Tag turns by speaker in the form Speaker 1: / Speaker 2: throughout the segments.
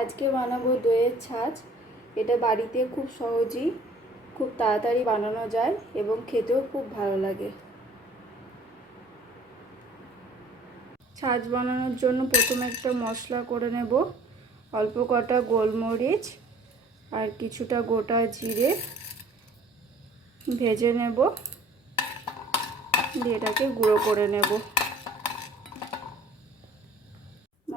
Speaker 1: আজকে বানাবো দইয়ের ছাঁচ। এটা বাড়িতে খুব সহজেই খুব তাড়াতাড়ি বানানো যায় এবং খেতেও খুব ভালো লাগে। ছাঁচ বানানোর জন্য প্রথমে একটা মশলা করে নেব। অল্প কটা গোলমরিচ আর কিছুটা গোটা জিরে ভেজে নেব। দিয়ে এটাকে গুঁড়ো করে নেব।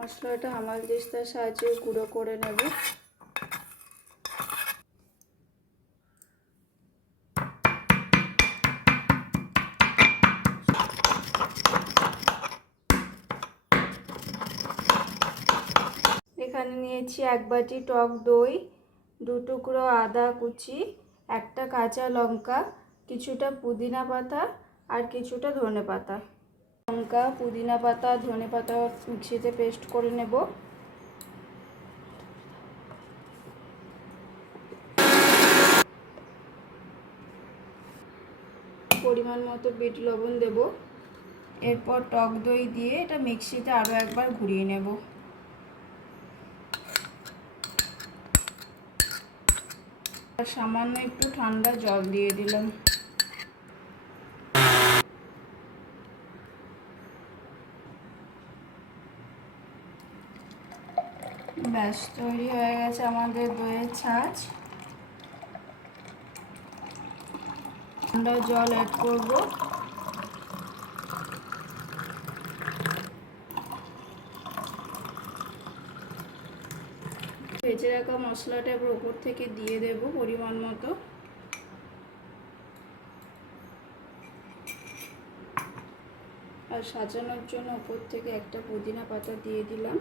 Speaker 1: মশলাটা আমার দিস্তার সাহায্যে গুঁড়ো করে নেব। এখানে নিয়েছি এক বাটি টক দই, দু টুকরো আদা কুচি, একটা কাঁচা লঙ্কা, কিছুটা পুদিনা পাতা আর কিছুটা ধনে পাতা লঙ্কা, পুদিনা পাতা, ধনে পাতা মিক্সিতে পেস্ট করে নেব। পরিমাণ মতো বিট লবণ দেব। এরপর টক দই দিয়ে এটা মিক্সিতে আরও একবার ঘুরিয়ে নেব। আর সামান্য একটু ঠান্ডা জল দিয়ে দিলাম। ব্যাস, তৈরি হয়ে গেছে আমাদের দইয়ের ছাঁচ। ঠান্ডা জল অ্যাড করব। ভেজে রাখা মশলাটা এবার উপর থেকে দিয়ে দেব পরিমাণ মতো। আর সাজানোর জন্য উপর থেকে একটা পুদিনা পাতা দিয়ে দিলাম।